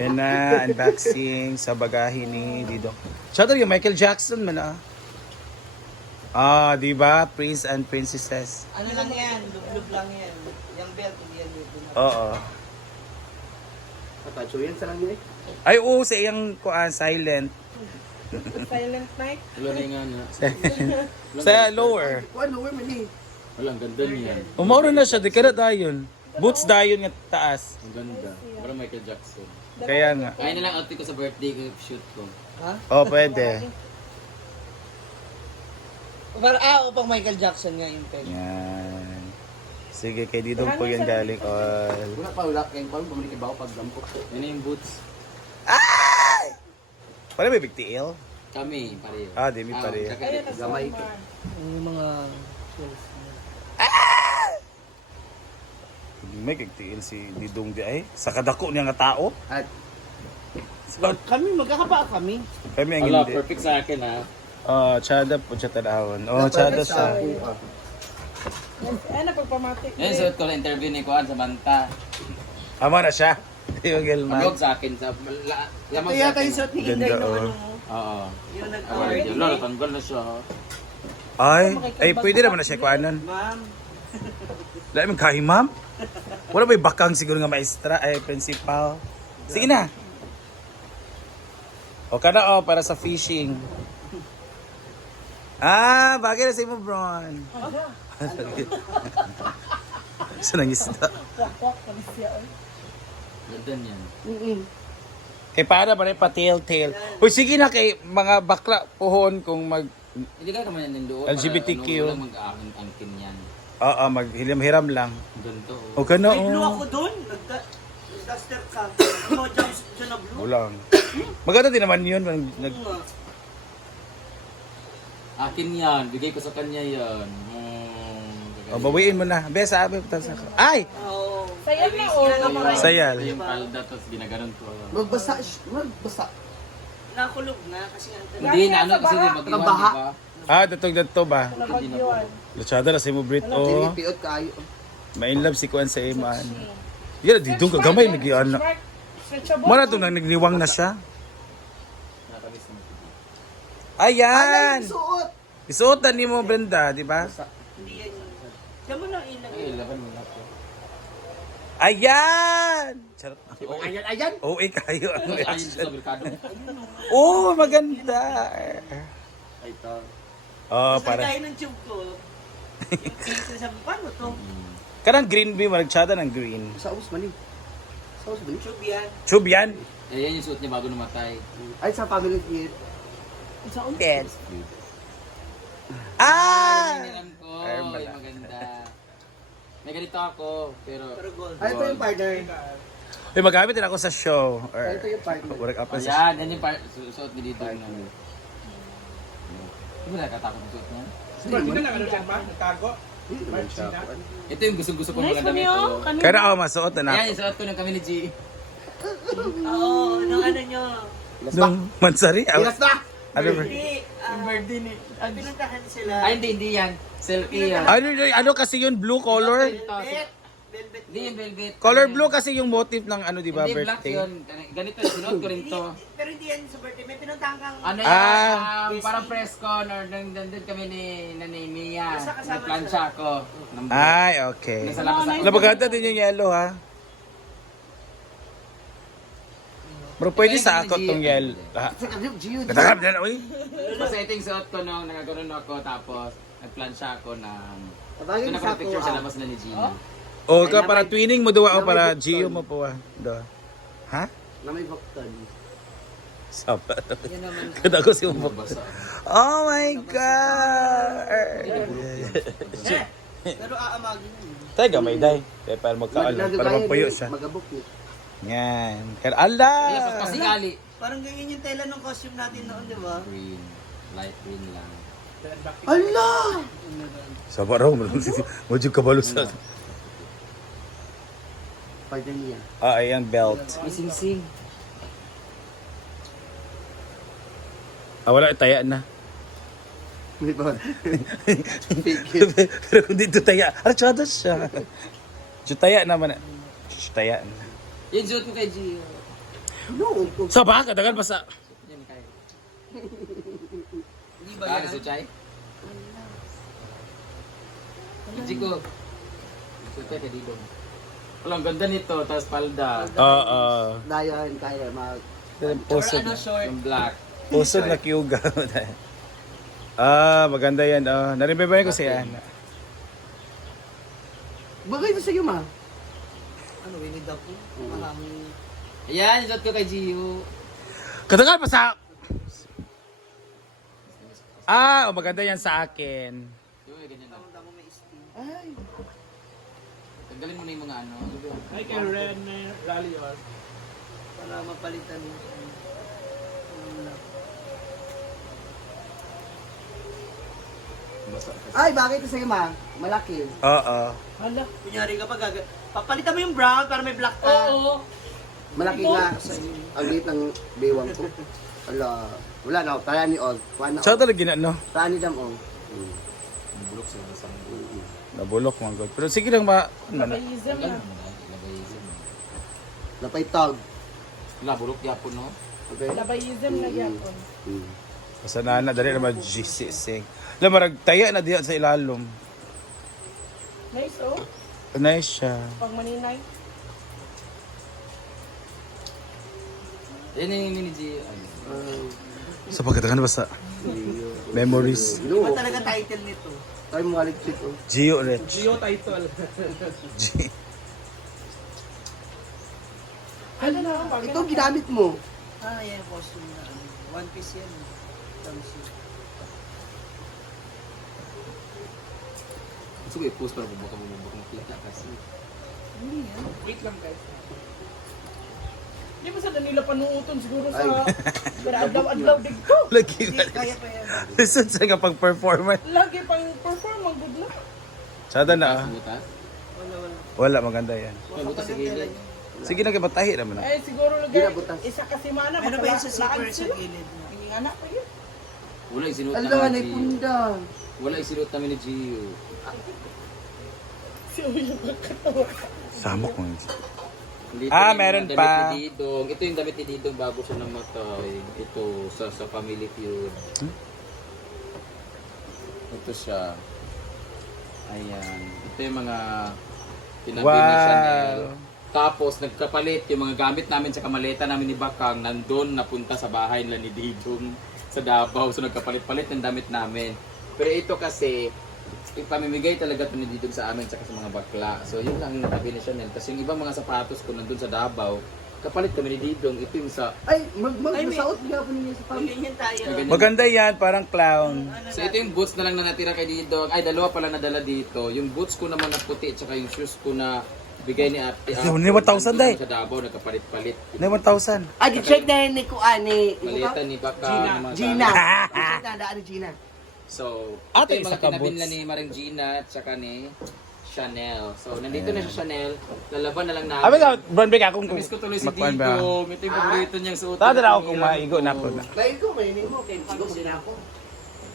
Yan na, unboxing sa bagahe ni Didong. Shout out yung Michael Jackson man ah. Ah, di ba? Prince and Princesses. Ano lang yan? Lublub lang yan. Yung belt, hindi yan dito. Oo. Patacho yan sa lang niya eh. Ay, oo, sa iyang silent. Silent night? Wala na nga na. Sa lower. Ano, where man eh? Walang ganda niyan. Umauro na siya, di kada dayon. Boots dayon nga taas. Ang ganda. Parang Michael Jackson. Kaya nga. Kaya na lang outfit ko sa birthday ko, shoot ko. Ha? Oh, pwede. Upang Michael Jackson nga yung peg. Yan. Sige, kay Didong po yan galing all. Wala pa, wala kayong pang bumalik ibaw pag dampok. Yan na yung boots. Ay! Pala may big TL? Kami, pareho. Ah, di mi pareho. Gamay. Yung mga tools. May big TL si Didong di ay. Sa kadako niya nga tao. At Kami, magkakapa kami. Kami ang Wala, hindi. perfect sa akin ha. Oh, tsada po siya tanawon. Oh, tsada sa. Ay, napagpamatik. Yan, suot ko na interview ni Kuan sa Banta. Ama na siya. Yung Gelman. Pagod sa akin, sa lamang Ito sa yata akin. yung suot ni Inday Ganda, nung oh. ano mo. Oo. Yung Award nag-award. yun. Lalo, tanggal na siya. Ay, pwede naman na siya kuanan. Ma'am. Lahat mo kahi, ma'am? Wala ba yung bakang siguro nga maestra, ay principal? Sige na. O kana o, para sa fishing. Ah, bagay na sa imo, Bron. Isa nang isda. Ganda niyan. Kay para pa rin pa tail. Uy, sige na kay mga bakla puhon kung mag... Hindi ka naman yan doon. LGBTQ. Walang mag-angkin yan. Oo, maghiram-hiram lang. Ganito. O kana May blue o. ako doon. Nag-duster ka. No jumps dyan na blue. Ulang. Maganda din naman yun. Nag... Oo nga. Akin yan. Bigay ko sa kanya yan. O, bawiin mo na. Be, sabi. Ay! Oo. Sayang na, oh. Sayal. Ito yung palda, tapos ginaganon ko. magbasa. Nakulog na kasi ang tagal. Hindi na ano kasi di mag-iwan, di Baha. ba? Ah, datog ba? Nabagyawan. Lutsada na si mo, Brit. Tini Oh, piot kayo. ma-inlove si Kuan sa Iman. Yan, didong kagamay. Nagyan na. Mara ito nang nagniwang na siya. Nakakabis na. Ayan! Suot. Isuotan ni mo, Brenda, di ba? Hindi yan. Diyan mo lang ilang. Ay, laban mo na po. Ayan! Charot. Oh, ayan. Oo, kayo ang Ay, ayun reaction. sa merkado. Oh, maganda. Ay, ito. Oh, Para para. ng tube ko. Yung pink na sabi, paano to? Kanang green bee, magtsada ng green. Sa us man eh. Sa us man eh. Tube yan. Tube yan? Ayan yung suot niya bago namatay. Ay, sa family feud. Yes. Ah! Hiniram ko. Ay, Ay, mala. maganda. May ganito ako, pero... Pero gold. Ay, ito yung partner. Uy, magamit din ako sa show. Or, Ito yung partner. work up sa Ayan, yan yung suot ni dito. Hindi mo nakatakot yung suot niya? Ito yung gustong-gusto ko mga damit ko. Kaya ako masuot na Ayan, ako. yung suot ko ng kami ni G. Oo, nung ano nyo. Nung mansari? Ilas na! Ano ba? Hindi. birthday ni... Pinuntahan sila. Ay, hindi yan. Selfie yan. Ano kasi yun? Blue color? Velvet. Velvet. Hindi yung velvet. Color blue kasi yung motif ng ano, di ba, Hindi, black birthday? yun. Ganito, sinuot ko rin to. Pero hindi yan sa birthday. May pinuntahan kang... Ano yan? Parang press con or nandun kami ni Mia. Basta kasama Nagplansya ako. Ay, okay. Nasa labas ako. Nabaganda din yung yellow, ha? Bro, pwede sa ako tong yellow. Ha? Sa kanyo, Gio. Katakap na, uy. Basta ito yung suot ko nung nagkaroon ako tapos nagplansya ako ng... Patagin Doon ako sa ng picture sa ako. labas na ni Gina. O, ka para twinning mo duwa o para Gio mo po, ha? Do. Ha? Na may baktan. Sapa. Yan naman. Kada ko si Umok. Basa. Oh my God! Pero aamagin yun. Tayo gamay, day. Kaya para magkaalam. Para magpuyo siya. Magabok niya. Yan. Kaya, ala! Kaya kasi gali. Parang ganyan yung tela ng costume natin noon, di ba? Green. Light green lang. Ala! Saba raw. Medyo kabalo sa... Partner niya. Ah, ayan, belt. May sing-sing. Ah, wala, taya na. May ba? Fake it. Pero kung dito taya, archada siya. Dito taya naman. Taya na. Yung suot ko kay Gio. No, Sa baka, dagan pa sa... Yan kayo. Hindi ba Ah, yan? so chay? Hindi ko. So chay kay Didong. Walang ganda nito, tapos palda. Oo. dayan kaya mag... Or Pusod ano, na. short? Yung black. Pusod na kyuga. Maganda yan. Narimember ko siya. Bagay ito sa'yo, ma. Ano, Winnie the Pooh? Maraming... Ayan, isot ko kay Gio. Katagal pa sa... maganda yan sa akin. Yung ganyan lang. Tama may steam. Ay. Tanggalin mo na yung mga ano. Ay, kay Ren na rally or. Para mapalitan mo. Ay, bagay ito sa'yo, ma. Malaki. Oo. Hala. Kunyari ka papalitan mo yung brown para may black ka. Oo. Malaki nga sa ang liit ng bewang ko. Ala, wala na. Tala ni Og. Wala na. Siya talaga ginano. Tala ni Dam Og. Bulok sa basang. Nabulok mga god. Pero sige lang Nabaism na. Napay tag. Wala, bulok yapon no? Okay. Nabaism na yapon. Basta na dali naman GC. Alam, marag taya na diyan sa ilalom. Nice, oh. Nice siya. Pag maninay. Yan yung ni Gio. Sa pagkatakan basta memories. Iba No. talaga title nito. Ay, mga ligpit. Oh. Gio Rich. Geo title. G- Hala na, pag Ito ginamit mo. Yan yung costume na ano. One Piece yan. Jumpsuit. Gusto ko i-post para bumukang makita kasi. Wait lang, guys. Di ba sa nila panuuton siguro Ay. sa... Pero adlaw-adlaw dito. Lagi Hindi, kaya pa yan. Listen sa kapag performance. Lagi pang perform, ang good luck. Sada na. Butas? Wala maganda yan. Butas sa gilid. Sige na batahi naman. Eh, siguro Di na lagi. butas. Isa kasi mana. Ano ba yung sa zipper sa sila? gilid mo? Ang anak ko yun. Wala yung sinuot Ala, namin na ni Gio. punda. Wala yung sinuot namin ni Gio. Samok mo. Dito Ah, yung meron damit pa. ni Didong. Ito yung damit ni Didong bago siya namatay. Ito sa Family Feud. Ito siya. Ayan. Ito yung mga pinabili ni Chanel. Wow. Tapos nagkapalit yung mga gamit namin sa kamaleta namin ni Bakang nandun napunta sa bahay nila ni Didong sa Davao. So nagkapalit-palit ng damit namin. Pero ito kasi ipamimigay talaga ito ni Didong sa amin tsaka sa mga bakla. So yun lang yung nabili ni Chanel. Tapos yung ibang mga sapatos ko nandun sa Davao, kapalit kami ni Didong. Ito yung sa... Ay, Ay, may- masaot nga po ninyo sa pamilya. Ganyan tayo. Ganyan. Maganda yan, parang clown. So ito yung boots na lang na natira kay Didong. Ay, dalawa pala nadala dito. Yung boots ko naman na puti tsaka yung shoes ko na bigay ni Ate. Yung 1,000 day. Sa Davao, nagkapalit-palit. Na 1,000. Ah, gi-check na yun ni Kuani. Malita ni Bakang. Gina. Check na, daan ni Gina. So, Ate, ito yung isa mga ka kinabin boots. na ni Maring Gina at saka ni Chanel. So, nandito na siya Chanel. Lalaban na lang namin. Abi ka, Brown Break akong Namiss ko tuloy si magkuhan ba? Didong. Ito yung paborito niyang suot. Tada na ako kung maigo na ako na. Dahil ko, mainin mo. Kaya siguro sila ako.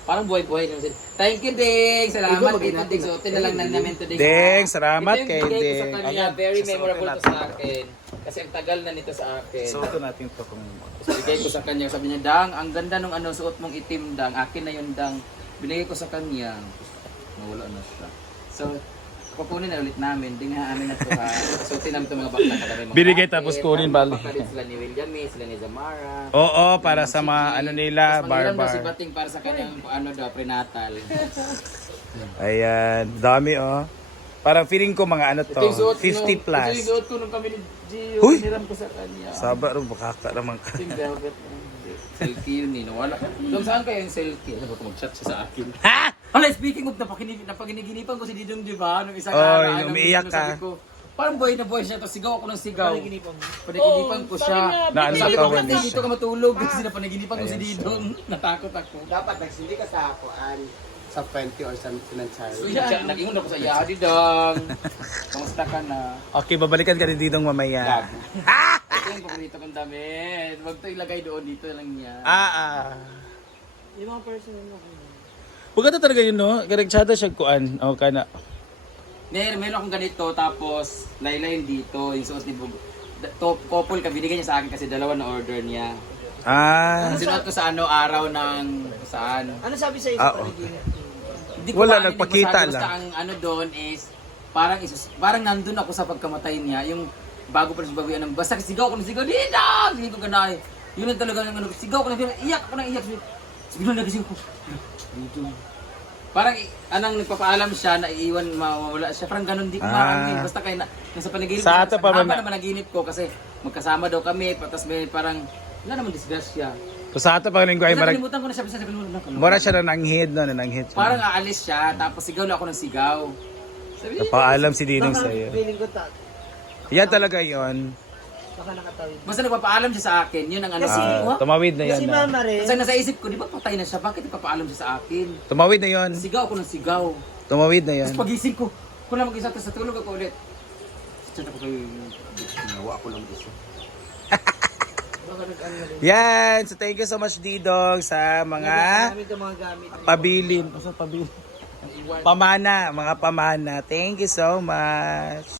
Parang buhay-buhay naman sila. Thank you, Ding! Salamat Ikaw, kay mag-ingat Ding. na. Suotin na lang namin to, Ding. Ding, salamat Ito yung kay bigay ko sa Ding. kanya. Ayan, Very susuotin memorable to natin. sa akin. Kasi ang tagal na nito sa akin. So, ito natin to kung... Bigay ko sa kanya. Sabi niya, Dang, ang ganda nung ano, suot mong itim, Dang. Akin na yun, Dang. Binigay ko sa kanya. Nawala na siya. So, kukunin na ulit namin. Di nga amin na ito ha. Suotin namin itong mga bakla. Kami mga Binigay ate, tapos kunin, bali. Bakla din sila ni William, sila ni Zamara. Oo, para sa mga ano nila, Tapos manghiram daw si barbar. Bating para sa kanyang ano daw, prenatal. Ayan, dami oh. Parang feeling ko mga ano to, Ito yung suot 50 Ito yung plus. suot ko nung kami ni Gio. Huy! Hiniram ko sa kanya. Sabar, baka naman ka. Ito yung velvet. Selfie yun eh. Nawala. Doon saan kayo yung selfie? Ano ba ito mag-chat siya sa akin? Ha? Hala, speaking of napaginiginipan ko si Didong, di ba? Nung isang Oy, araw, umiiyak ano, ka. sabi ko, parang buhay na buhay siya. Tapos sigaw ako ng sigaw. Panaginipan mo. Panaginipan ko siya. Na ano Sabi ka, ko, wala hindi siya. dito ka matulog. Kasi napanaginipan ko si Ayan, Didong. Natakot ako. Dapat nagsindi ka sa akuan sa 20 or sa financial. So, nag-ingon ako sa iya, Didong. Kamusta ka na? Okay, babalikan ka rin ditong mamaya. Gago. Ito yung paborito kong damit. Huwag ito ilagay doon. Dito lang yan. Yung mga personal mo. Pagkata talaga yun, no? Karagtsada siya kuan. O, kana. Meron akong ganito. Tapos, laylayin dito. Yung suot ni couple ka, binigay niya sa akin kasi dalawa na order niya. Ah, Sinuot ko sa araw ng saan. Ano sabi sa'yo Ah, sa panaginip? Hindi Wala, hindi nagpakita masabi. Basta lang. ang doon is, parang nandun ako sa pagkamatay niya, yung bago pa rin siya bawian ng, basta sigaw ko ng sigaw, dito! Sige ko ganay. Yun ang talaga yung sigaw ko ng sigaw, iyak ako ng iyak. Biglang nagising ko. Dito. Parang anong nagpapaalam siya na iiwan mawawala siya. Parang ganun di ko maraming. Basta kayo nasa panaginip. Sa ato pa man- naman naginip ko kasi magkasama daw kami. Tapos may parang wala naman disgrasya. so sa ato pang lingwahe, Nakalimutan ko na siya. Bisa nakalimutan ko. mura siya na nanghid, no? Nanghid siya. Parang aalis siya. Tapos sigaw lang ako ng sigaw. Sabi niya, Napaalam si Didong Baka sa'yo. feeling ko Yan talaga yon. baka nakatawid. basta nagpapaalam siya sa akin. Yun ang ano. Kasi- Tumawid na yan. Kasi no? mama rin, Kasi nasa isip ko, di ba patay na siya? Bakit nagpapaalam siya sa akin? Tumawid na yon. Sigaw ako ng sigaw. Tumawid na yan. Tapos pagising ko, kung na mag-isa, tapos natulog ako ulit. Chat ako kayo, ginawa ako lang isa. baka nag-ano rin. Yan. So thank you so much Didong sa mga Gamit yung mga gamit. pabilin. Pamana. Mga pamana. Thank you so much.